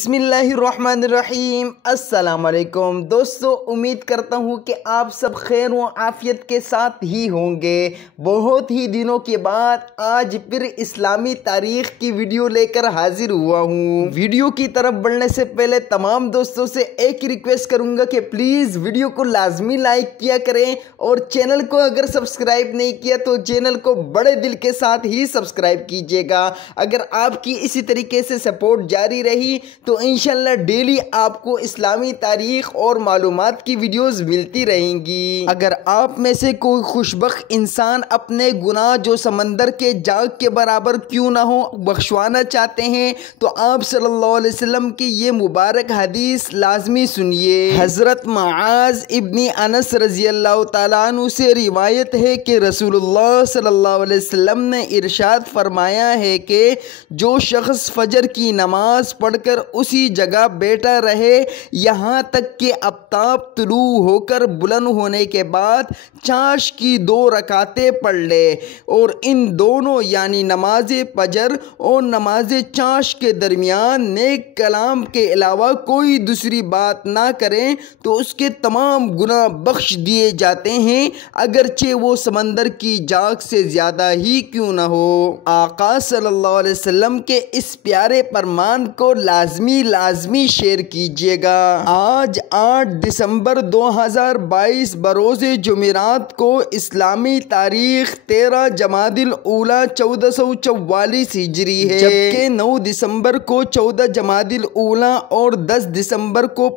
बिस्मिल्लाहिर्रहमानिर्रहीम। अस्सलाम वालेकुम दोस्तों, उम्मीद करता हूँ कि आप सब खैर व आफियत के साथ ही होंगे। बहुत ही दिनों के बाद आज फिर इस्लामी तारीख की वीडियो लेकर हाजिर हुआ हूँ। वीडियो की तरफ बढ़ने से पहले तमाम दोस्तों से एक रिक्वेस्ट करूँगा कि प्लीज़ वीडियो को लाजमी लाइक किया करें और चैनल को अगर सब्सक्राइब नहीं किया तो चैनल को बड़े दिल के साथ ही सब्सक्राइब कीजिएगा। अगर आपकी इसी तरीके से सपोर्ट जारी रही तो इंशाल्लाह डेली आपको इस्लामी तारीख और मालूमात की वीडियोस मिलती रहेंगी। अगर आप में से कोई खुशबख्त इंसान अपने गुनाह जो समंदर के जाग के बराबर क्यों ना हो बख्शवाना चाहते हैं तो आप सल्लल्लाहु अलैहि वसल्लम की ये मुबारक हदीस लाजमी सुनिए। हज़रत मुआज़ इब्न अनस रज़ियल्लाहु ताला अन्हु से रिवायत है कि रसूलुल्लाह सल्लल्लाहु अलैहि वसल्लम ने इरशाद फरमाया है कि जो शख्स फजर की नमाज पढ़कर उसी जगह बैठा रहे यहाँ तक कि आफ्ताब तुलू होकर बुलंद होने के बाद चाश की 2 रकातें पढ़ ले और इन दोनों यानी नमाज फजर और नमाज चाश के दरमियान नेक कलाम के अलावा कोई दूसरी बात ना करें तो उसके तमाम गुनाह बख्श दिए जाते हैं, अगरचे वो समंदर की जाग से ज़्यादा ही क्यों ना हो। आका सल्लल्लाहु अलैहि वसल्लम के इस प्यारे फरमान को लाजमी शेयर कीजिएगा। आज 8 दिसंबर 2022 बरोज़े जुमेरात को इस्लामी तारीख 13 जमादिल ऊला 1444 हिजरी है, जबकि 9 दिसंबर को 14 जमादिल ऊला और 10 दिसंबर को